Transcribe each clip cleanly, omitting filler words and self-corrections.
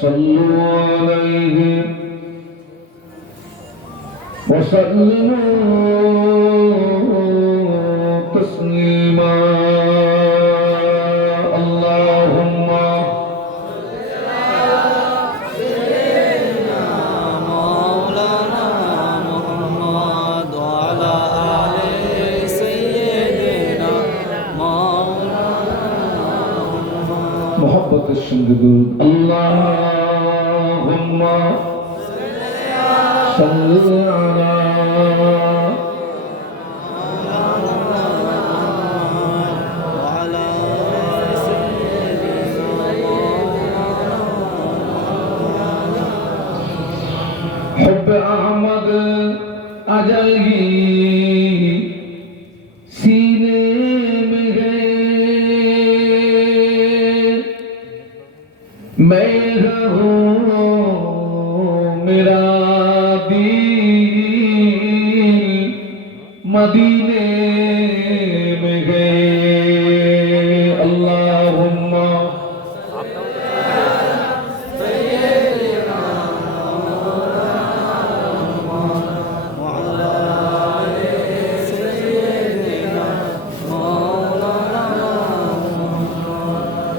صلوا عليه وسلموا تسليما اللهم سيدنا مولانا محمد وعلى آل سيدنا مولانا محبة الشنقدود اللهم صل على حب احمد اجلگی सीने में है मैं रहूं मेरा दिल मदीने में गए अल्लाहुम्मा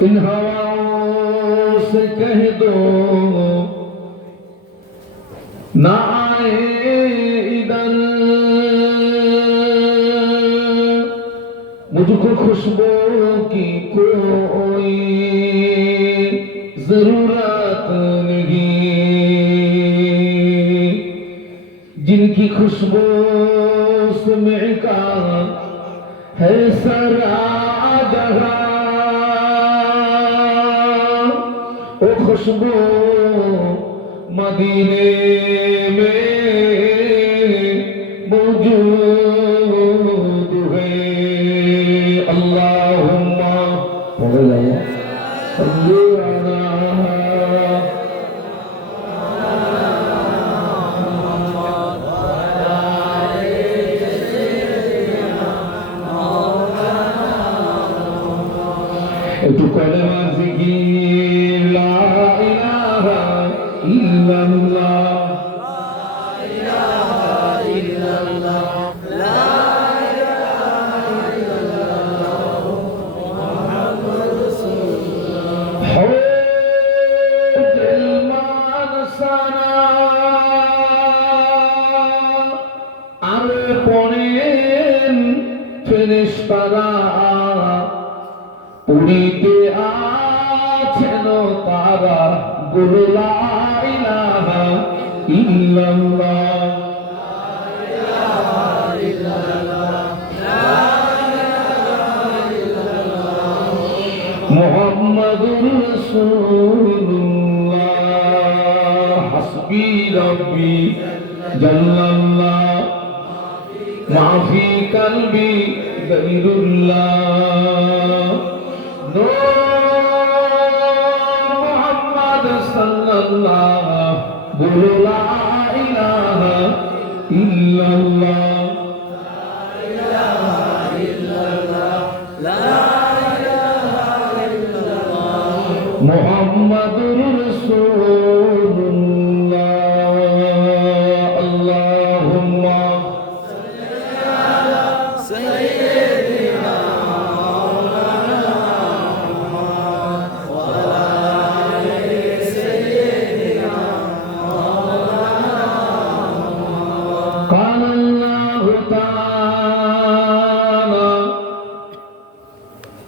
इन हवाओं से कह दो ना आए इधर मुझको खुशबू की कोई जरूरत नहीं जिनकी खुशबू से महका है सारा जहां ओ खुशबू मदीने में मौजूद है अल्लाहुम्मा सल्ली अला একটু কলেমা জিকির লা ইলাহা ইল্লাল্লাহ لا إله إلا الله لا إله إلا الله محمد رسول الله حوت المنسانا আরে পড়েন ফেরেশতারা উড়িতে আছেন তারা বলো লা ইলাহা ইল্লাল্লাহ মুহাম্মাদুর রাসূলুল্লাহ হাসবি রাব্বি জাল্লাল্লাহ মাফি কলবি গায়রুল্লাহ মুহাম্মদ সাল্লাল্লাহ বলো লা ইলাহা ইল্লাল্লাহ মুহাম্মাদুর রাসূলুল্লাহ আল্লাহুম্মা سيدنا مولانا محمد وعلى آل سيدنا مولانا قال الله تعالى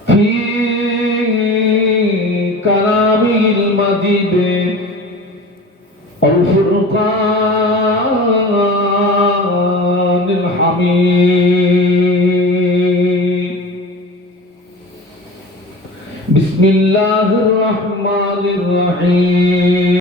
في كلامه المجيد الفرقان الحميد بسم الله الرحمن الرحيم